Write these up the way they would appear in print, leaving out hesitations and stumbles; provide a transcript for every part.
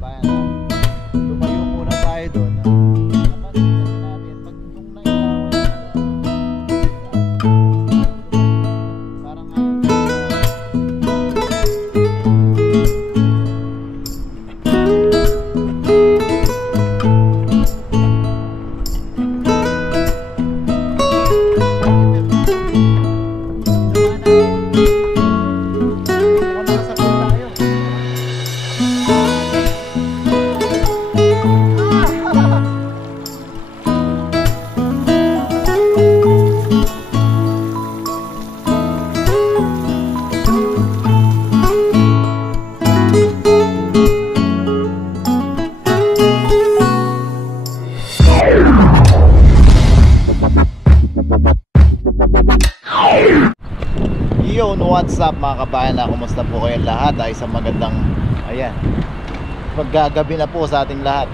kabayan. Lumayo muna tayo doon. Napansin kasi natin pag nung nailaway parang Yo, what's up mga kabayan na kumusta po kayong lahat? Ay isang magandang, ayan, maggagabi na po sa ating lahat.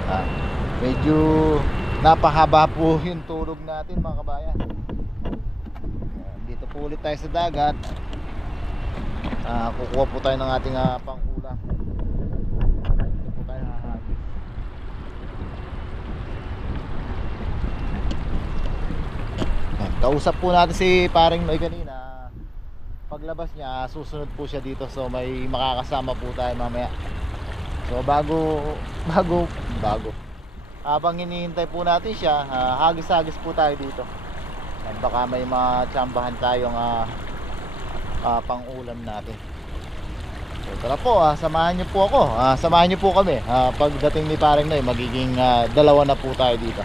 Medyo napahaba po yung tulog natin mga kabayan. Dito po ulit tayo sa dagat. Kukuha po tayo ng ating pangkulang. Dito po tayo hahagis. Kausap po natin si paring Noy kanina. Paglabas niya, susunod po siya dito. So may makakasama po tayo mamaya. So bago habang hinihintay po natin siya, hagis-hagis po tayo dito. Baka may matsambahan tayong pang-ulam natin. So tara po, samahan niyo po ako. Samahan niyo po kami. Pagdating ni paring Noy, magiging dalawa na po tayo dito.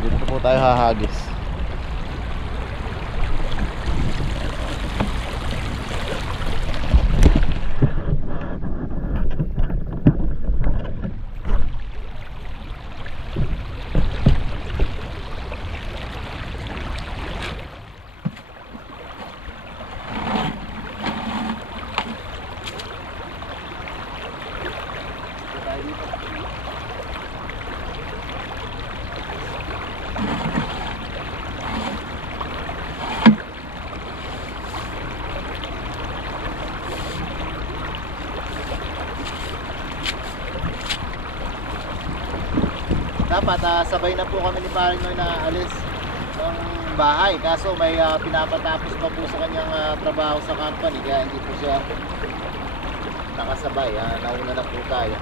Dito po tayo hahagis. Dapat sabay na po kami ni paring Noy na alis ng bahay, kaso may pinapatapos pa po sa kanyang trabaho sa company, kaya hindi po siya nakasabay. Nauna na po tayo.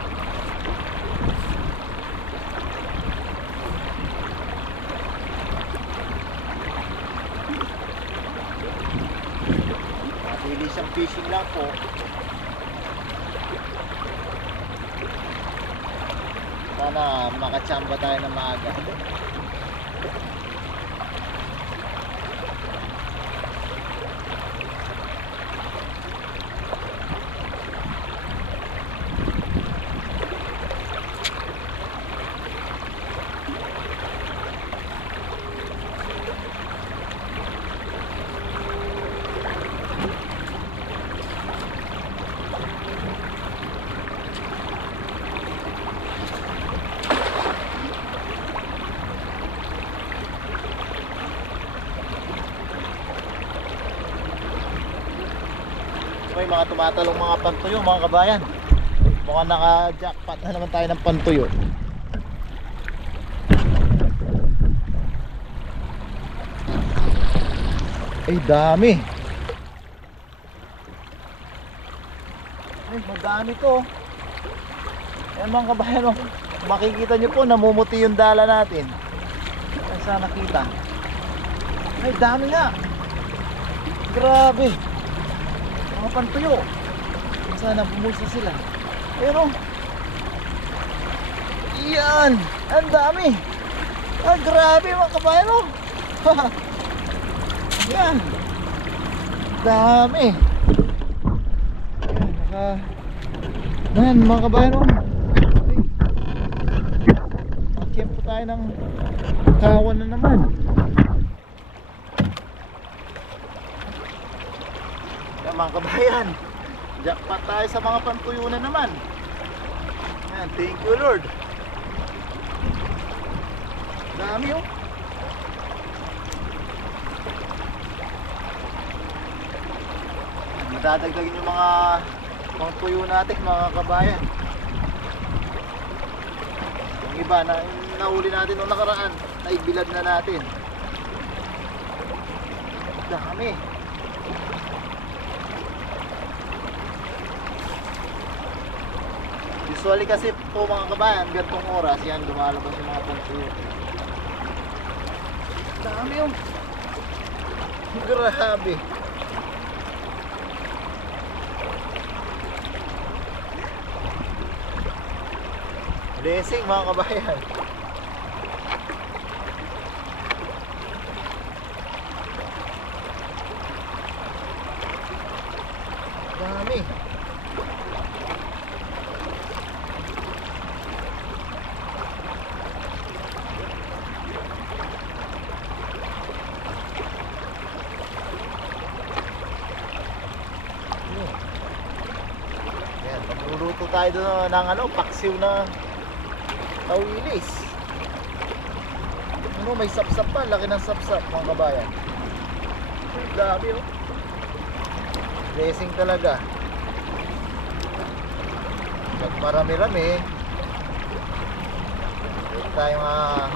Napili siyang fishing lang po. Sana makachamba tayo ng maaga. May mga tumatalong mga pantuyo mga kabayan. Mukhang naka-jackpot na naman tayo ng pantuyo. Ay dami. Ay madami to. Ayan mga kabayan, makikita nyo po namumuti yung dala natin. Ayan sa nakita. Ay dami nga. Grabe. Mga pantuyo. Sana bumulsa sila. Ayun o. Yan. Ang dami. Ah, grabe mga kabayan o. Yan. Dami. Yan. Yan mga kabayan o. Makikempo tayo ng kawan na naman. Mga kabayan, jackpot tayo sa mga pantuyo na naman. Ayan, thank you Lord. Dami oh. Madadagdagin yung mga Pang puyo natin mga kabayan. Yung iba na nahuli natin nung nakaraan, naibilad na natin. Dami. Usually kasi po mga kabayan, gantong oras yan lumalabas yung mga pangpuyo. Dami yung grabe. Blessing mga kabayan. Dami. Yan, magluluto tayo doon ng ano, paksiw na tawilis. Ano, may sapsap pa, laki ng sapsap mga kabayan. Dami oh. Blessing talaga. Pag marami-rami, huwag tayong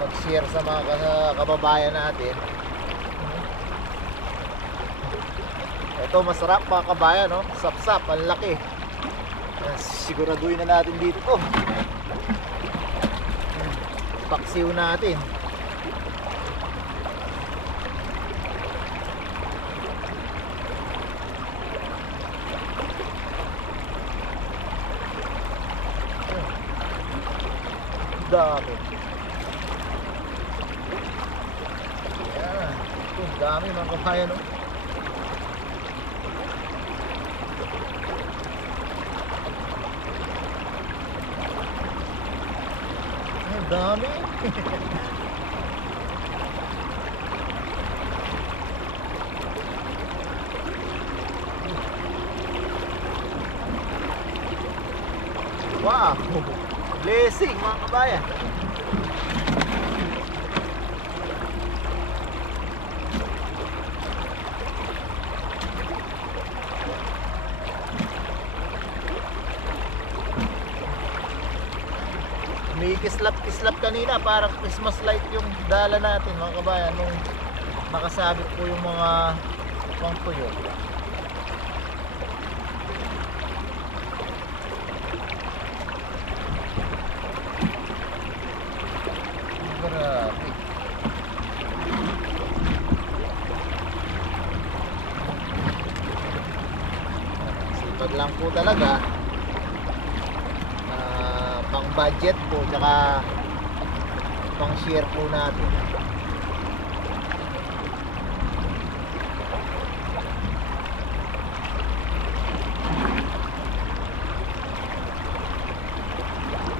mag-share sa mga kababayan natin. Ito masarap mga kabayan, no? Sapsap, ang laki. Siguraduhin na natin dito to. Paksiw natin. Dami. Ayan. Dami mga kabayan, no? Dami. Wow. Blessing mga kabayan. May kislap-kislap kanina, parang Christmas light yung dala natin mga kabayan nung nakasabit po yung mga pangtuyo. Grabe. Sipag lang po talaga. Pang budget po tsaka pang share po natin.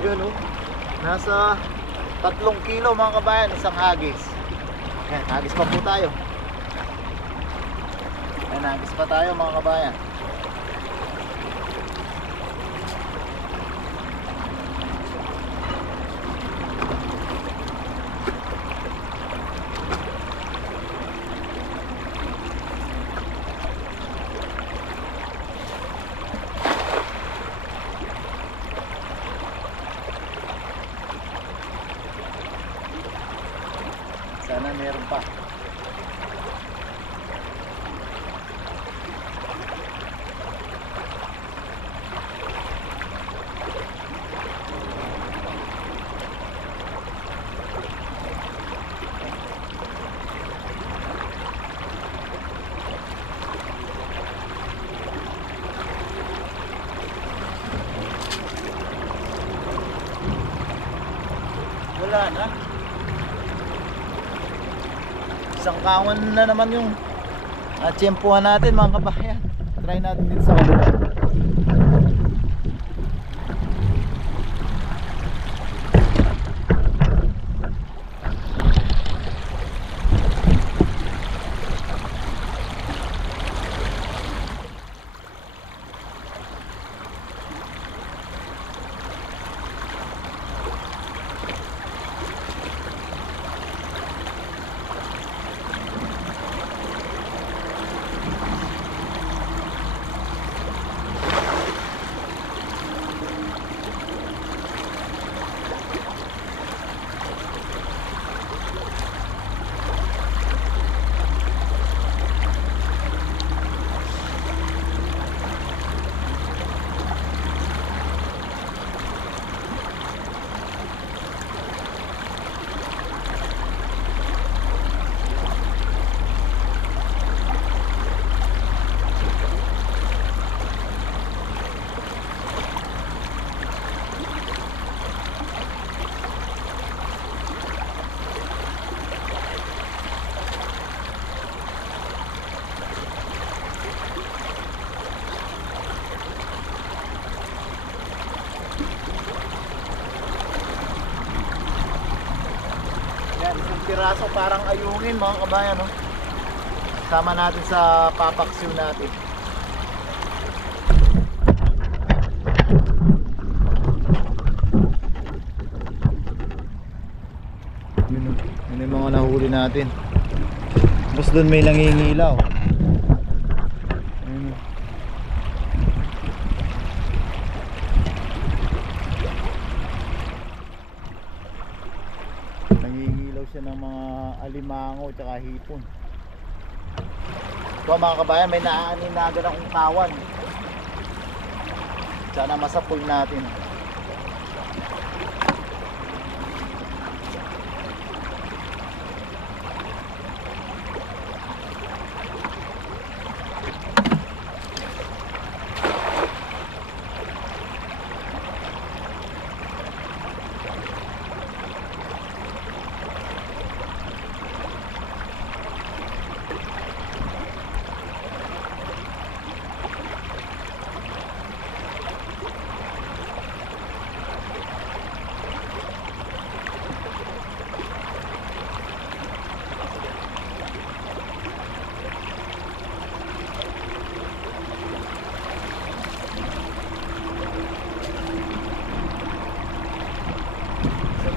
Yun oh, nasa 3 kilo mga kabayan, isang hagis. Ayan, hagis pa po tayo. Ayan, hagis pa tayo mga kabayan. Sana meron pa. Wala na. Isang kawan na naman yung tiyempuhan natin mga kabayan. Try natin dito sa kabila. piraso parang ayungin mga kabayan, no? Sama natin sa papaksiw natin. Yun yung mga nahuli natin. Tapos doon may nangingilaw. Ayun. Nangingilaw siya ng mga alimango at hipon. So mga kabayan, may naaninagan akong kawan. Sana masapul natin.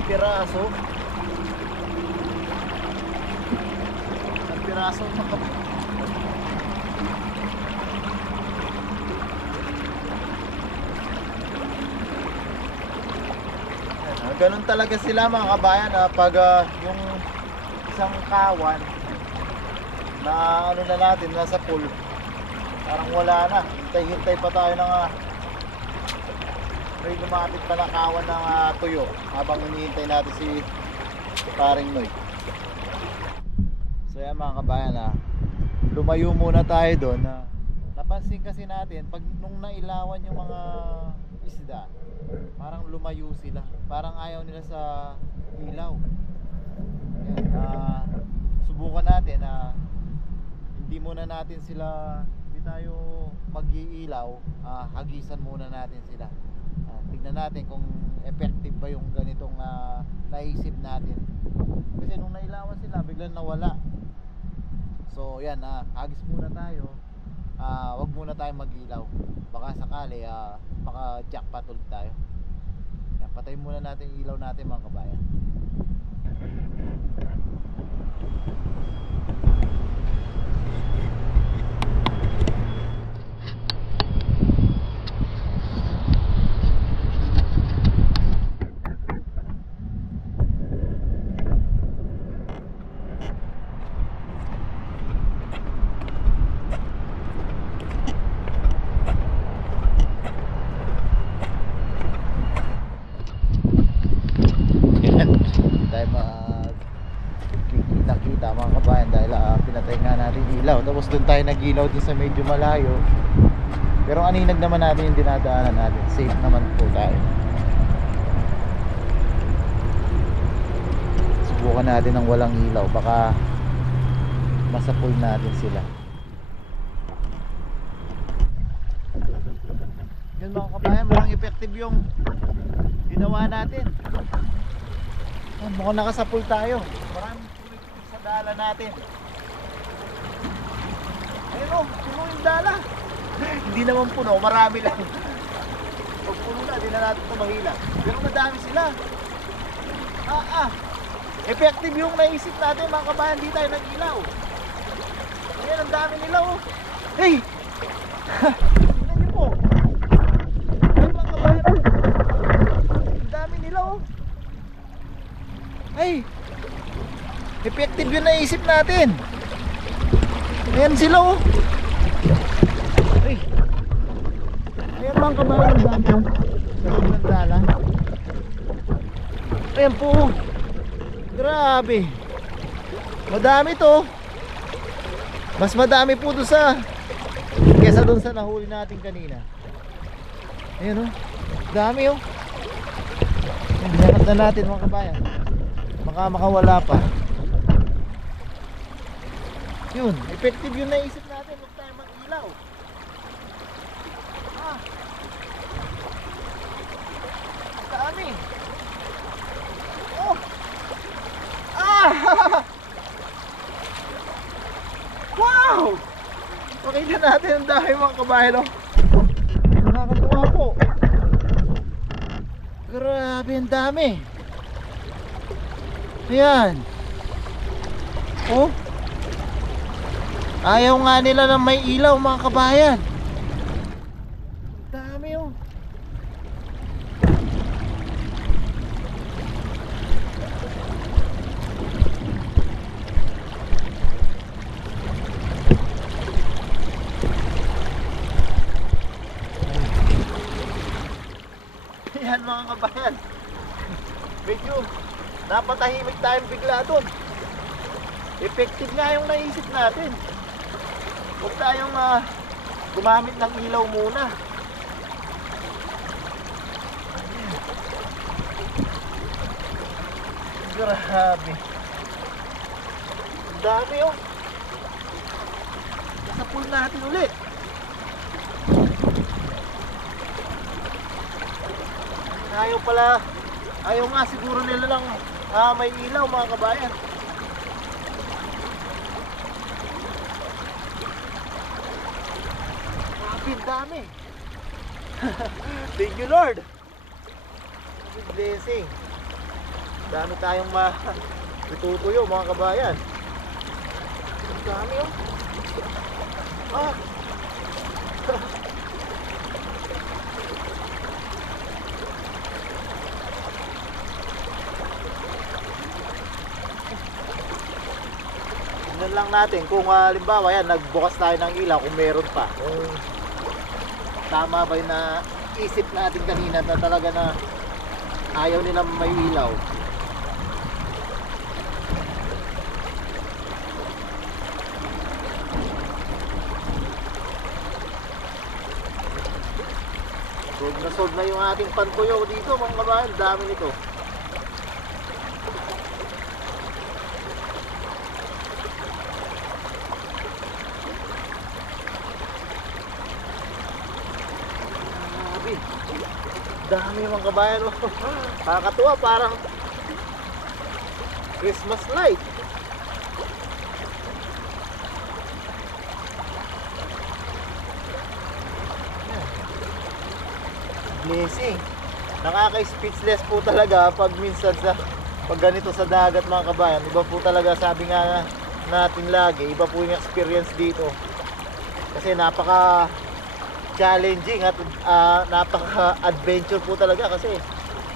Piraso. Ang piraso ganun talaga sila mga kabayan, pag yung isang kawan na ano na natin nasa pool, parang wala na, hintay pa tayo ng may lumapit pa na kawan ng tuyo habang hinihintay natin si Paring Noy. So yan mga kabayan, lumayo muna tayo doon. Napansin kasi natin pag nung nailawan yung mga isda, parang lumayo sila, parang ayaw nila sa ilaw. Yan, subukan natin na hindi muna natin sila, hindi tayo mag-iilaw, hagisan muna natin sila. Tignan natin kung effective ba yung ganitong naisip natin. Kasi nung nailawan sila, biglang nawala. So yan, hagis muna tayo. Wag muna tayo mag-ilaw. Baka sakali maka-jackpot ulit tayo. Yan, patayin muna natin yung ilaw natin mga kabayan. Kita mga kabayan dahil pinatay nga natin ilaw, tapos doon tayo nag-ilaw din sa medyo malayo, pero aninag naman natin yung dinadaanan natin, safe naman po tayo. Subukan natin ng walang ilaw, baka masapul natin sila. Yun mga kabayan, mukhang effective yung ginawa natin. Mukhang nakasapul tayo. Maraming dala natin. Ayun o, puno yung dala. Hindi naman puno, marami lang. Pag puno na, di na natin ito mahila. Pero madami sila. Effective yung naisip natin mga kabayan, di tayo nag-ilaw. Ayan, ang dami nila o. Hey! Tingnan niyo po. Ayun mga kabayan, ang dami nila o. Hey! Effective yung naisip natin. Ayan sila oh. Ay. Ayan mga kabayan, ang dami oh. Ang dala. Ayan po oh. Grabe. Madami to. Mas madami po doon sa kesa doon sa nahuli natin kanina. Ayan oh. Dami oh. Hinakat na natin mga kabayan. Baka makawala pa. Yun, effective yung naisip natin. Huwag tayo mag-ilaw. Dami. Oh. Tingnan natin ang dami mga kabayan, oh. Nakakatuwa po. Grabe ang dami. Ayan. Oh. Ayaw nga nila na may ilaw mga kabayan. Ang dami, oh. Ayan mga kabayan. Medyo napatahimik tayong bigla doon. Effective nga yung naisip natin. Huwag tayong gumamit ng ilaw muna. Grabe. Ang dami, oh. Nasa pool natin ulit. Ayaw nga siguro nila lang may ilaw mga kabayan. Grabe, dami. Thank you Lord. Good blessing. Dami tayong itutuyo mga kabayan. Ang dami, oh. Ah. Tingnan lang natin kung halimbawa yan, nagbukas tayo ng ilaw kung meron pa. Kung tama ba yung naisip natin kanina na talaga na ayaw nila may ilaw. Solve na yung ating pantuyo dito mga kabayan. Dami nito. Dami mga kabayan. Nakakatuwa, parang Christmas light. Blessing. Nakaka-speechless po talaga pag minsan pag ganito sa dagat mga kabayan. Iba po talaga, sabi nga natin lagi, iba po yung experience dito. Kasi napaka challenging at napaka-adventure po talaga kasi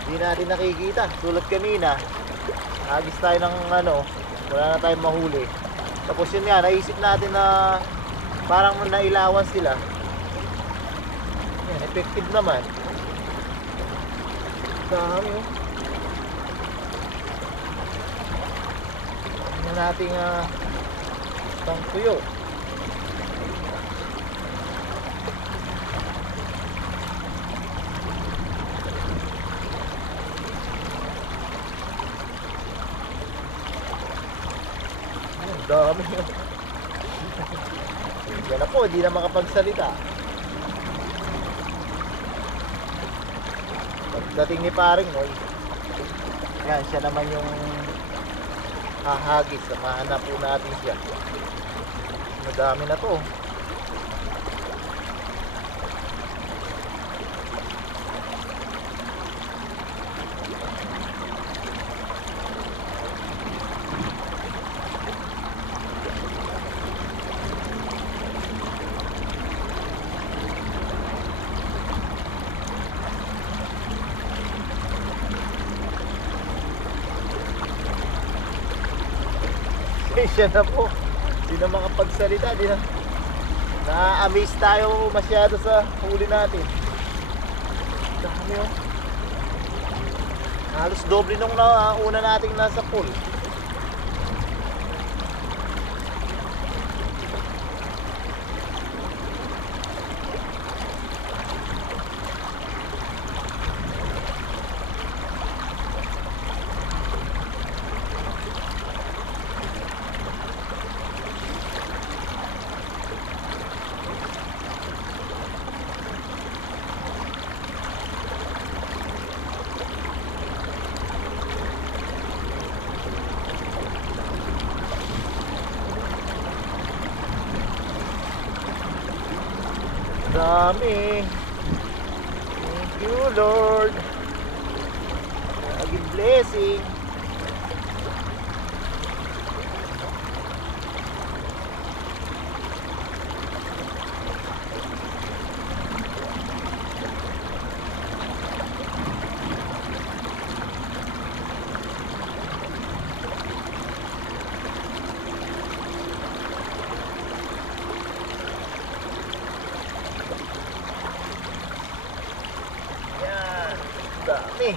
hindi natin nakikita. Tulad kanina, agis tayo ng wala na tayong mahuli. Tapos yun nga, naisip natin na parang nailawan sila. Yan, effective naman. Dami, oh. Tingnan natin pangtuyo. Dami. Yan na po, hindi na makapagsalita. Pagdating ni paring, yan, siya naman yung hahagis. Mahanap po natin siya. Madami na to. Siya na po, di na makapagsalita, di na na-amaze tayo masyado sa huli natin. Dami, oh. Halos doble nung una nating nasa pool. dami. Thank you, Lord. Naging blessing. Yan, dami.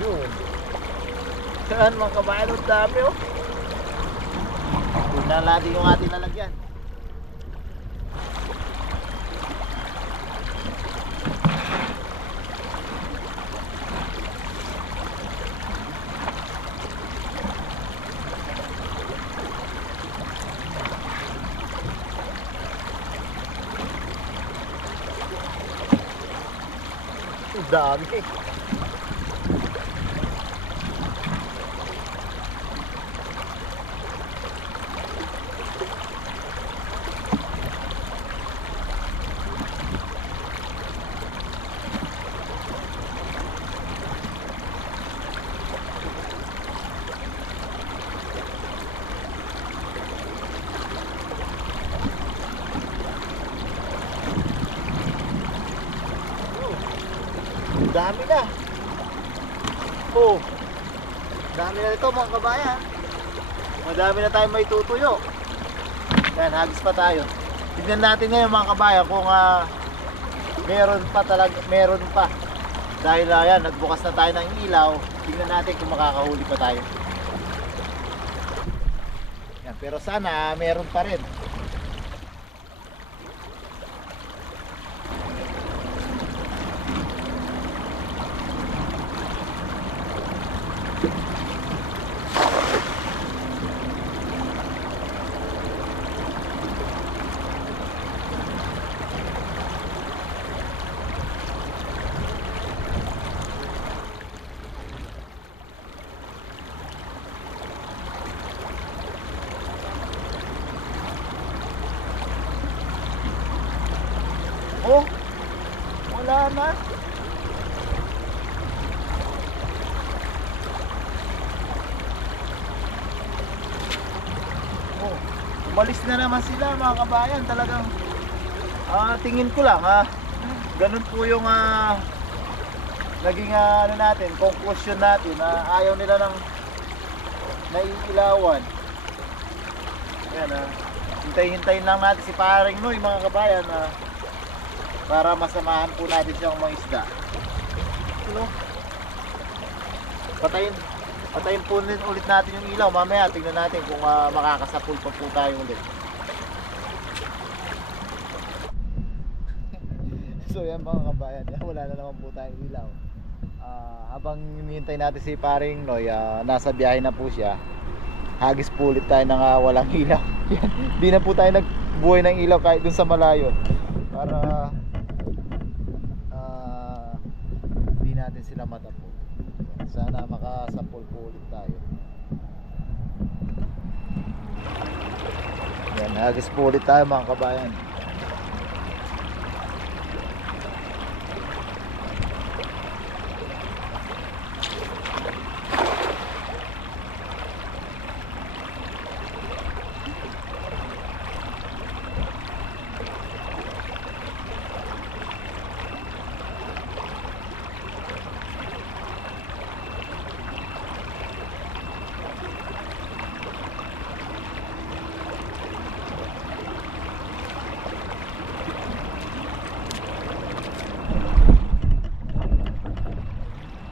Yun. Saan mga kabayan, ang dami oh. Tingnan natin yung ating lalagyan. Ang dami. Dami na. Oh. Dami na ito mga kabayan. Madami na tayong may tutuyo. Yan, hagis pa tayo. Tignan natin ngayon mga kabayan kung meron pa talaga, meron pa. Dahil yan, nagbukas na tayo ng ilaw. Tignan natin kung makakahuli pa tayo. Yan, pero sana meron pa rin. Oh, wala na. Oh, umalis na naman sila mga kabayan. Talagang tingin ko lang ganun po yung naging ano natin, conclusion natin na ayaw nila ng naiilawan. Yan hintay-hintayin lang natin si Paring Noy mga kabayan para masamahan po natin siyang mga isda. Hello? Patayin po ulit natin yung ilaw. Mamaya tingnan natin kung makakasapul pa po tayo ulit. So yan mga kabayan, wala na naman po tayong ilaw. Habang hinihintay natin si Paring Noy, nasa biyahe na po siya. Hagis po ulit tayo ng walang ilaw. Hindi na po tayo nagbuhay ng ilaw kahit dun sa malayo. Para hindi natin sila matapo. Sana makasapol po ulit tayo. Yan, hagis po ulit tayo mga kabayan.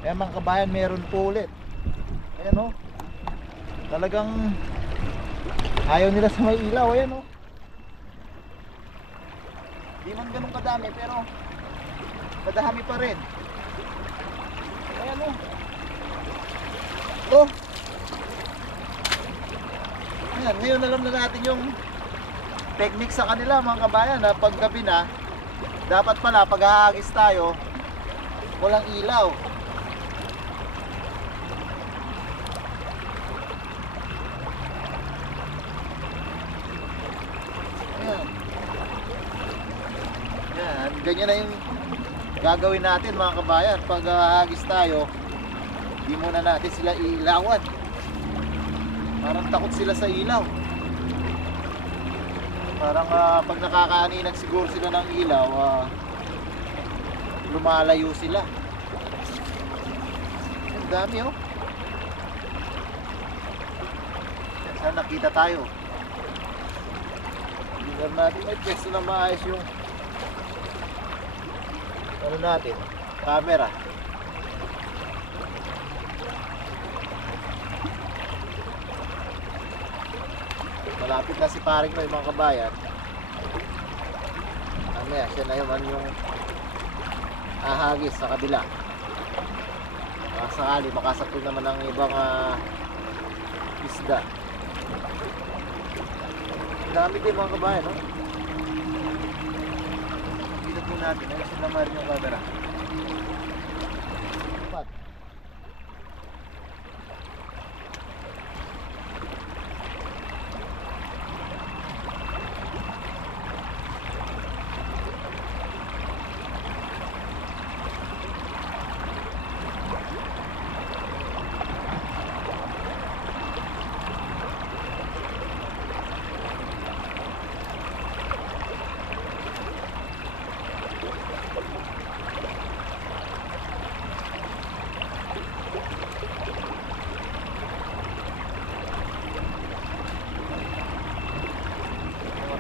Ayan mga kabayan, meron po ulit. Ayan o. Talagang ayaw nila sa may ilaw. Ayan o. Di man ganun kadami pero kadami pa rin. Ayan o. Oh. Ayan, ngayon alam na natin yung technique sa kanila mga kabayan na paggabi na Dapat pala pag hahagis tayo, walang ilaw. Ayan. Ayan, ganyan na yung gagawin natin mga kabayan. Pag hahagis tayo, di muna natin sila ilawan. Parang takot sila sa ilaw. Parang pag nakakaaninag siguro sila ng ilaw, lumalayo sila. Ang dami oh. Saan nakita tayo? Tingnan natin, may pwesto na maayos yung ano natin, camera. Malapit na si paring Noy mga kabayan. Mamaya siya na yung ahagis sa kabila. Sakali makasakto naman ng ibang isda. Ang dami din mga kabayan, no? Pilat mo natin, ayusin naman rin yung camera.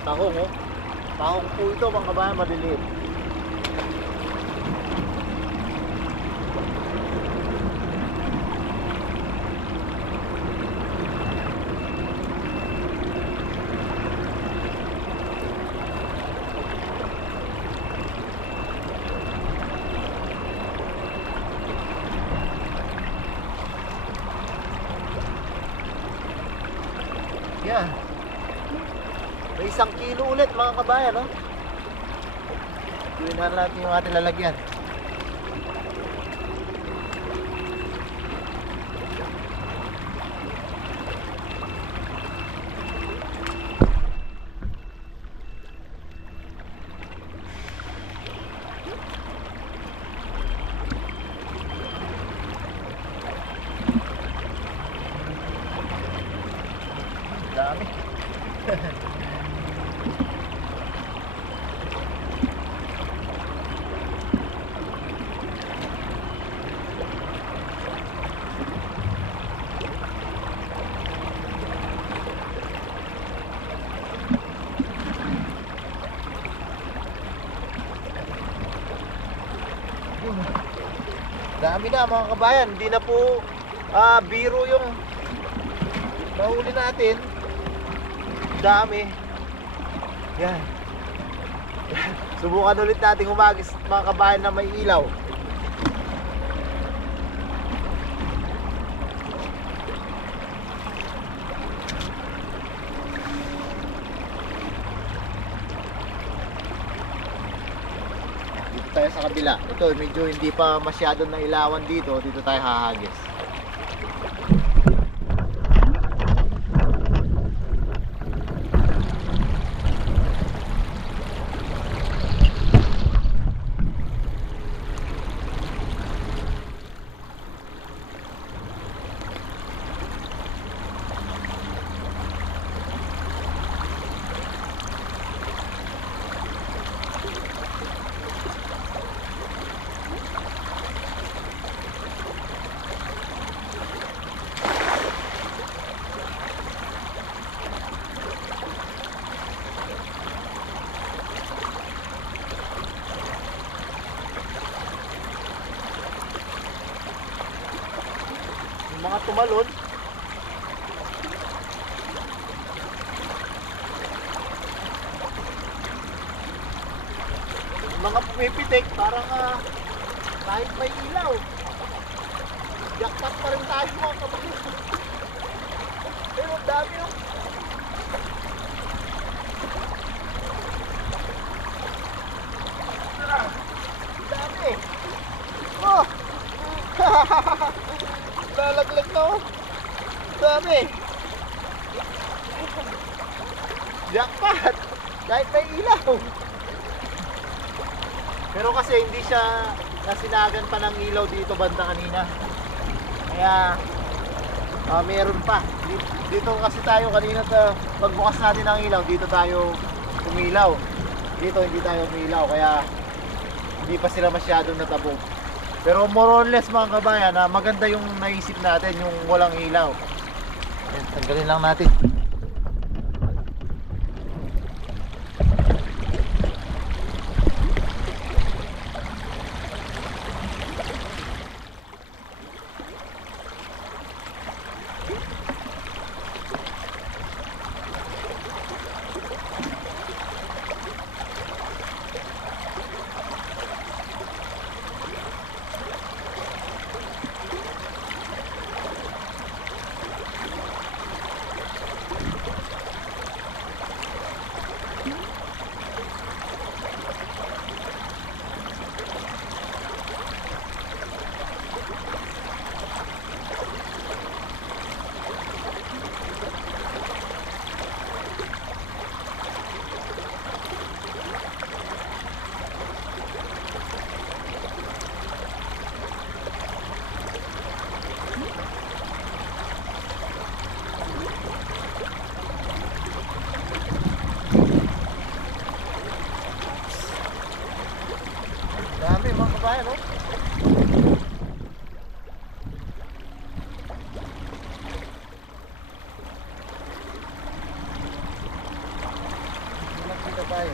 Tahong oh. Tahong po ito mga kabayan, maliliit. Yan. May 1 kilo ulit mga kabayan, no? Gawin na natin yung ating lalagyan. Dami. Dami na mga kabayan, hindi na po biro yung nahuli natin. Dami. Yan. Subukan ulit natin humagis mga kabayan na may ilaw. Tayo sa kabila. Ito medyo hindi pa masyadong nailawan dito. Dito tayo hahagis. Mga tumalon, mga pumipitik, parang kahit may ilaw, jackpot pa rin tayo mga kapatid. Pero ang dami oh. dami. Oh! Lalaglag na oh. Dami. Jackpot! Kahit may ilaw. Pero kasi hindi siya nasinagan pa ng ilaw dito banda kanina. Kaya meron pa. Dito kasi tayo kanina pagbukas natin ng ilaw, dito tayo umilaw. Dito hindi tayo umilaw kaya hindi pa sila masyadong natabog. Pero more or less mga kabayan, maganda yung naisip natin, yung walang ilaw. Ayan, tanggalin lang natin. Dami mga kabayan, no? Nakita tayo.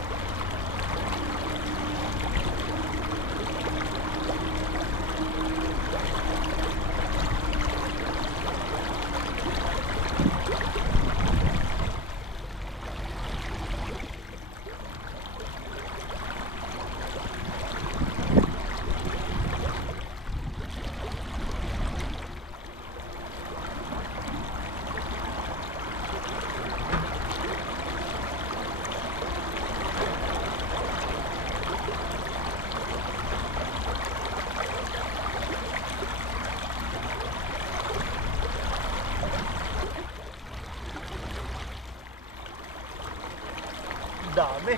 Dami.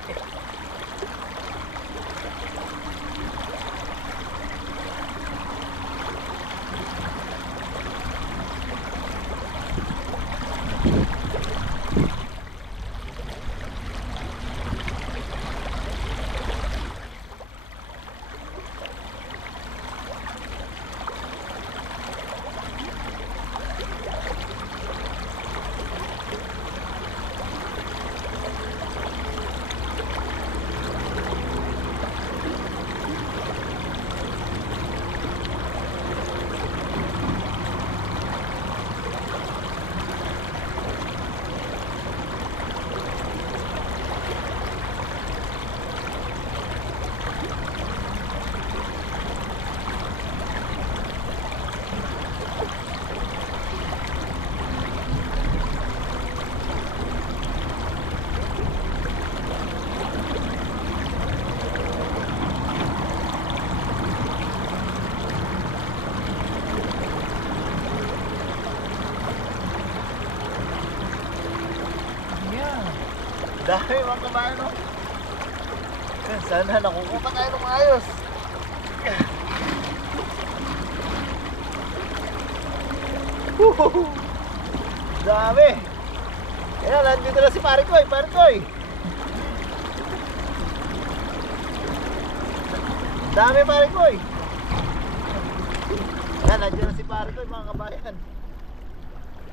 Dami mga kabayan, no? Sana nakukuha pa tayo ng maayos. Dami. Ayan, nandito na si Pare Koy, Pare Koy. Dami Pare Koy. Ayan, nandiyan na si Pare Koy mga kabayan.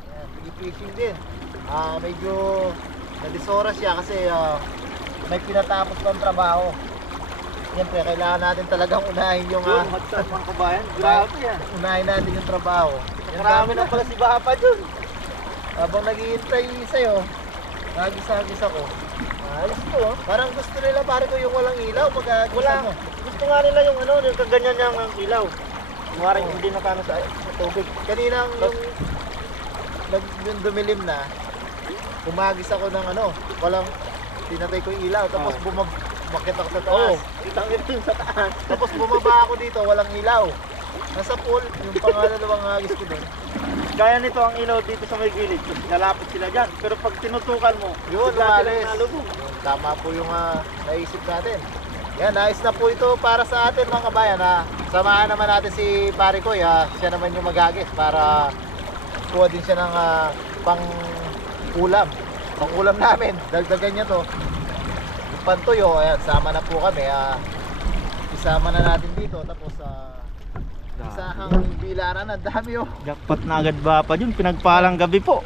Ayan, fishing din. Medyo nalisora siya kasi may pinatapos ng trabaho. Siyempre, kailangan natin talagang unahin yung mga kabayan, grabe yan. Unahin natin yung trabaho. Marami na pala si Bapa dun. Habang naghihintay sa'yo, nagis-agis ako. Ayos to, oh. Parang gusto nila Pare Koy yung walang ilaw pag Wala. Gusto nga nila yung yung kaganyan niyang ilaw. Kumaring hindi nakano sa tubig. Kaninang yung dumilim na, umagis ako ng walang tinatay ko yung ilaw. Tapos umakyat ako sa Oo, taas. kitang-kita yung sa taas. Tapos bumaba ako dito, walang ilaw. Nasa pool, yung pangalawang hagis ko doon. Gaya nito ang ilaw dito sa may gilid. Lalapit sila dyan. Pero pag tinutukan mo, Yun, bigla silang umalis. nalubog. Tama po yung naisip natin. Yan, nais na po ito para sa atin mga kabayan. Samahan naman natin si Pare Koy. Siya naman yung maghagis para kuha din siya ng pang-ulam. Pang-ulam namin. Dagdagan niya to. Yung pantuyo, ayan, sama na po kami. Isama na natin dito. Tapos isahang bilaran. Ang dami oh. Jackpot na agad ba pa yun? Pinagpalang gabi po.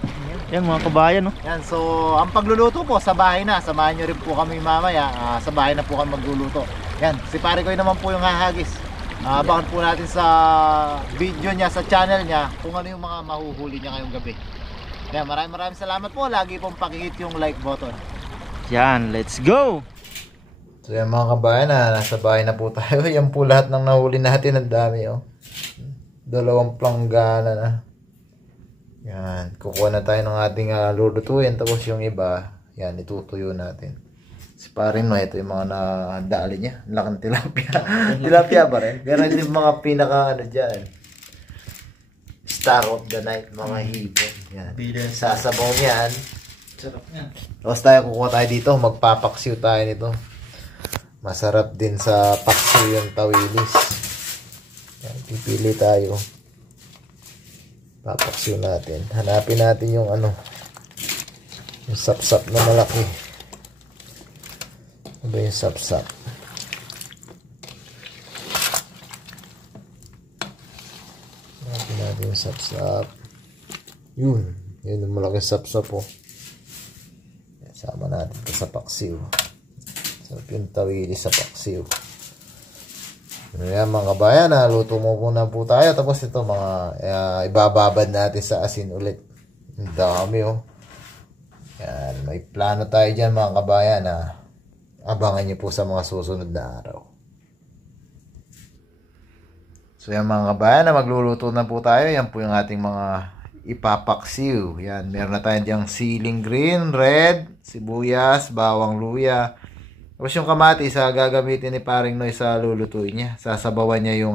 Yan mga kabayan, no? Yan, so ang pagluluto po sa bahay na. Samahan nyo rin po kami mamaya. Sa bahay na po kami magluluto. Yan, si Pare Koy naman po yung hahagis. Abangan po natin sa video niya, sa channel niya, kung ano yung mga mahuhuli niya ngayong gabi. Yan, maraming salamat po. Lagi pong pakihit yung like button. Yan, let's go! So yan mga kabayan, nasa bahay na po tayo. Yan po lahat ng nahuli natin. Ang dami oh. 2 planggana na. Yan, kukuha na tayo ng ating lulutuin. Tapos yung iba, yan, itutuyo natin. Si Pare no, ito yung mga nadali niya. Laking tilapia. Tilapia ba rin? Pero ito yung mga pinaka dyan. Star of the night, mga hipon. Yan. Sasabaw yan. Sarap yan. Tapos tayo, kukuha tayo dito. Magpapaksiw tayo nito. Masarap din sa paksiw yung tawilis. Yan, pipili tayo. Papaksiw natin. Hanapin natin yung yung sapsap na malaki. Ano ba yung sapsap? Hanapin natin yung sapsap. Yun yung malaking sapsap po. Sama natin ito sa paksiw. Sarap yung tawili sa paksiw. Ayan mga kabayan, luto mo muna po tayo. Tapos ito ibababad natin sa asin ulit. Ang dami oh. Yan, may plano tayo dyan mga kabayan. Abangan nyo po sa mga susunod na araw. So yan mga kabayan, magluluto na po tayo. Yan po yung ating mga ipapaksiw. Yan, meron na tayo diyang siling green, red, sibuyas, bawang luya. Tapos yung kamatis, gagamitin ni Paring Noy sa lulutuin niya. Sasabawan niya yung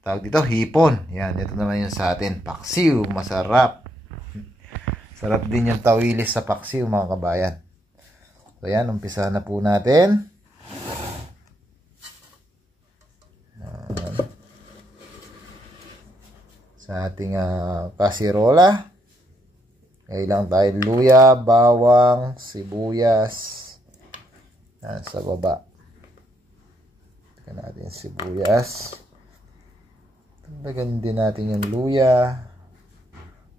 tawag dito, hipon. Yan, ito naman yung sa atin, paksiw. Masarap. Sarap din yung tawilis sa paksiw mga kabayan. So yan, umpisa na po natin. Sa ating kasirola. Kailang tayo luya, bawang, sibuyas. Yan, sa baba. Tignan natin yung sibuyas. Lagyan din natin yung luya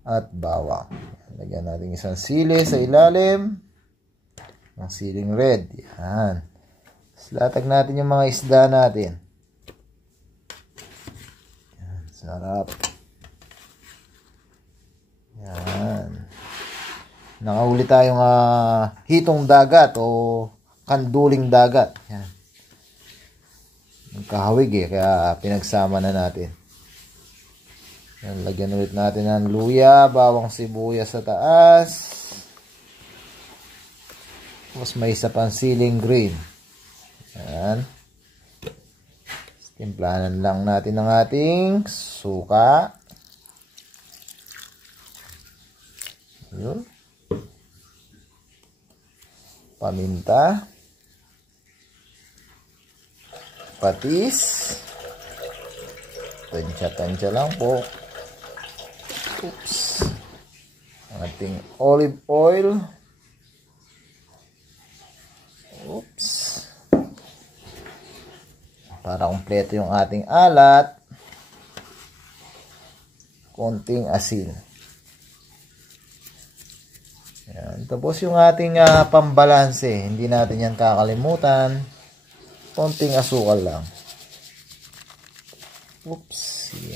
at bawang. Lagyan natin isang sili sa ilalim ng siling red. Yan. Latag natin yung mga isda natin. Yan, sarap. Yan. Nakahuli tayong hitong dagat o kanduling dagat. Yan. Kahawig kaya pinagsama na natin. Yan, lagyan ulit natin ng luya, bawang sibuyas sa taas. Tapos may isa pang siling green. Yan. Timplanan lang natin ng ating suka. Yun. Paminta. Patis. Tansya-tansya lang po. Oops. Ating olive oil. Oops. Para kumpleto yung ating alat. Konting asin. Yan. Tapos yung ating pambalanse. Hindi natin yan kakalimutan. Konting asukal lang. Oops.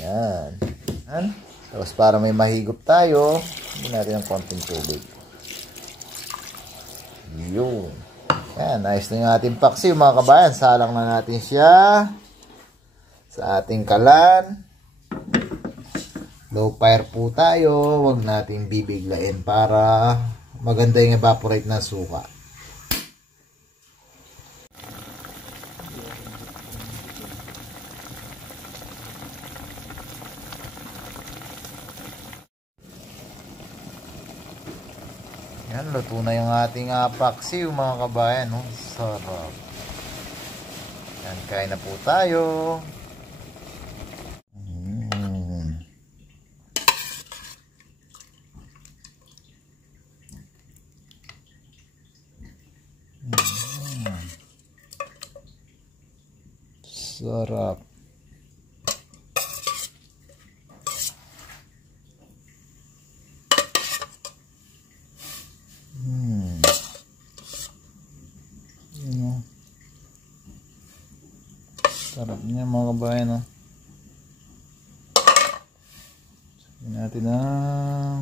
Yan. Yan. Tapos para may mahigop tayo, hindi natin ng konting tubig. Yun. Yan. Nice na yung ating paksiw mga kabayan. Salang na natin siya sa ating kalan. Low fire po tayo. Huwag natin bibiglain para maganda yung evaporate na suka. Yan, luto na yung ating paksiw mga kabayan. No? Sarap. Yan, kain na po tayo. Sarap. Sarap niya mga kabayan, no? Sabihin natin ng...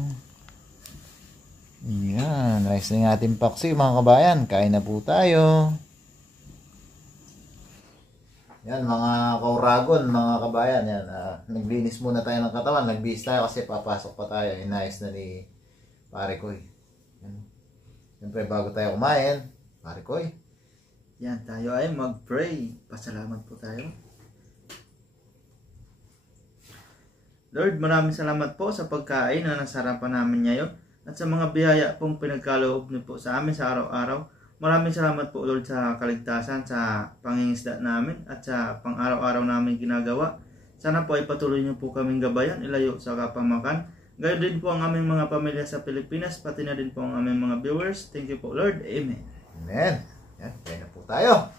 Yan, nice na yung ating paksiw mga kabayan. Kain na po tayo. Yan mga kauragon, mga kabayan. Yan, naglinis muna tayo ng katawan. Nagbihis tayo kasi papasok pa tayo. Inayos na ni Pare Koy. Yan. Siyempre bago tayo kumain, Pare Koy, Yan, tayo ay mag-pray. Pasalamat po tayo. Lord, maraming salamat po sa pagkain na nasarapan namin ngayon at sa mga biyaya pong pinagkaloob niyo po sa amin sa araw-araw. Maraming salamat po, Lord, sa kaligtasan, sa pangingisda namin at sa pang-araw-araw namin ginagawa. Sana po ay patuloy niyo po kaming gabayan, ilayo sa kapamakan. Gayon din po ang aming mga pamilya sa Pilipinas, pati na din po ang aming mga viewers. Thank you po, Lord. Amen. Amen. Yan, kain na po tayo.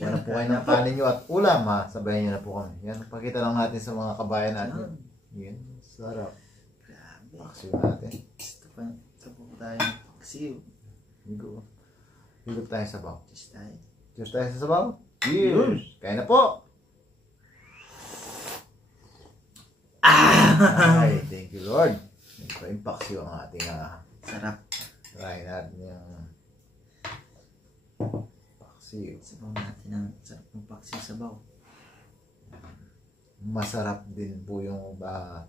Yan na po kayo ng kanin nyo at ulam, ha. Sabayan nyo na po kami. Yan, pakita lang natin sa mga kabayan natin. Yan, sarap. Grabe. Paksiw natin. Gusto pa sa po tayo ng paksiw. Higop tayo sa sabaw. Cheers tayo. Cheers tayo sa sabaw. Cheers! Kain na po! Ay, thank you Lord. Ito paksiw ang ating Sarap. try natin yung paksiw. Sabaw natin ang sarap ng paksiw sabaw. Masarap din po yung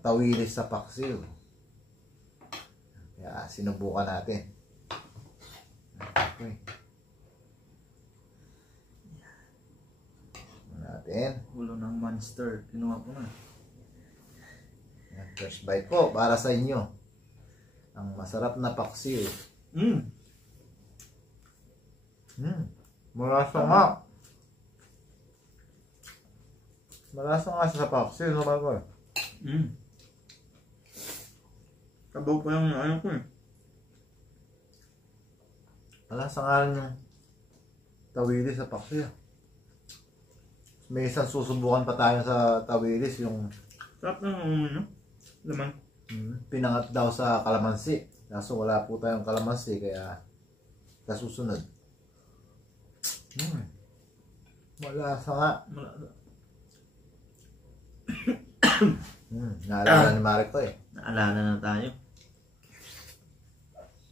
tawilis sa paksiw. Kaya sinubukan natin. Okay. Natin. Ulo ng monster. Kinuha ko na. First bite po para sa inyo. Ang masarap na paksiw. Malasa nga. Malasa nga sa paksiw. No, bago. Sabaw pa yung ano ko eh. Malasa nga rin yung tawilis sa paksiw. May isang susubukan pa tayo sa tawilis, yung Sarap ng ano, laman. pinangat daw sa kalamansi. Kaso wala po tayong kalamansi, kaya kasusunod. Malasa nga. Naalala ni Marek to eh. Naalala na tayo.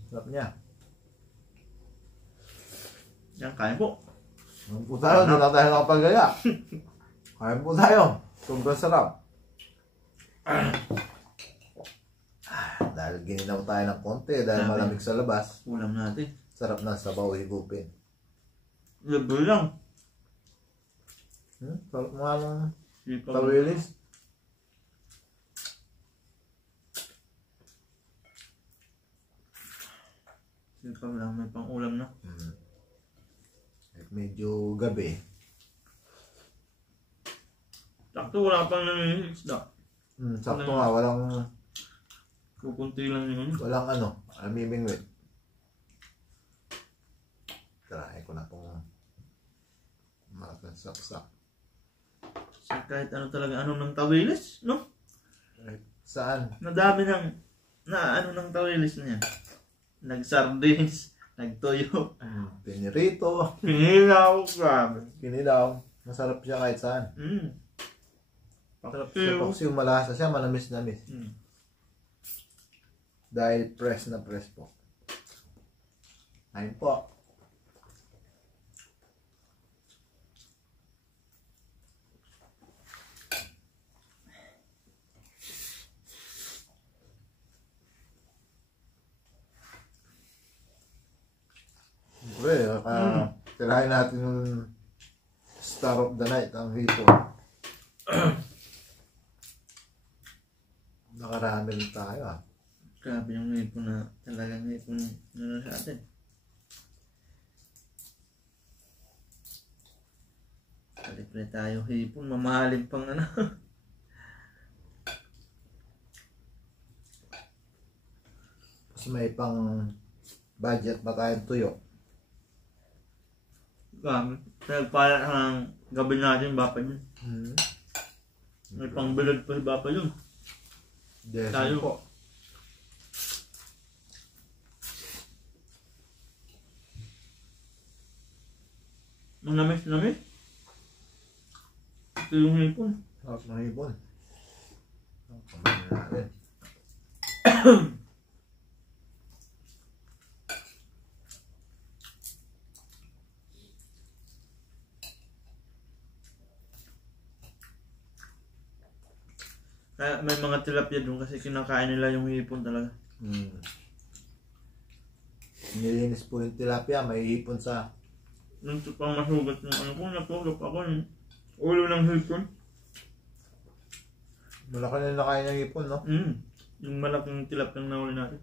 Sarap niya. Yan, kain po. Kain po tayo, doon lang tayo nakapagaya. Kain po tayo. Sobrang sarap. Dahil gininaw tayo ng konti, dahil malamig sa labas. Ulam natin. Sarap na sabaw higupin. Libre lang. Sarap nga ng Sipag. tawilis. Sipag lang, may pang ulam na. Medyo gabi. Sakto, wala pang nangingisda. Sakto nga, walang Kukunti lang yun. amimingwit. Try ko na itong saksak. So, kahit ano talaga, ano ng tawilis, no? Saan? Nadami ng, ng tawilis na yan. Nagsardines, nagtoyo, Pinirito. pinilaw, grabe. Kinilaw. Masarap siya kahit saan. Masarap siya. Paksiw, malasa siya, manamis-namis. Dahil press na press po. Ayun po. Siyempre, tirahin natin yung Star of the Night, ang hipon. Nakarami rin tayo Grabe yung hipon na talagang hipon na sa atin. Kalipre tayo hipon, mamahalin pang ano. Kasi may pang budget ba tayong tuyo? Gamit. Nagpalat ng gabi natin, bapa yun. May pangbilad pa si bapa yun. Yes, Tayo. po. Manamis-namis. Ito yung hipon. Sarap ng hipon. Kamahin natin. Kaya may mga tilapia doon kasi kinakain nila yung hipon talaga. Nilinis po yung tilapia, may hipon sa... Nung pang masugat yung ano ko, natulog ako yung ulo ng hipon. Malaki na nakain ng hipon, no? Yung malaking tilapia na nahuli natin.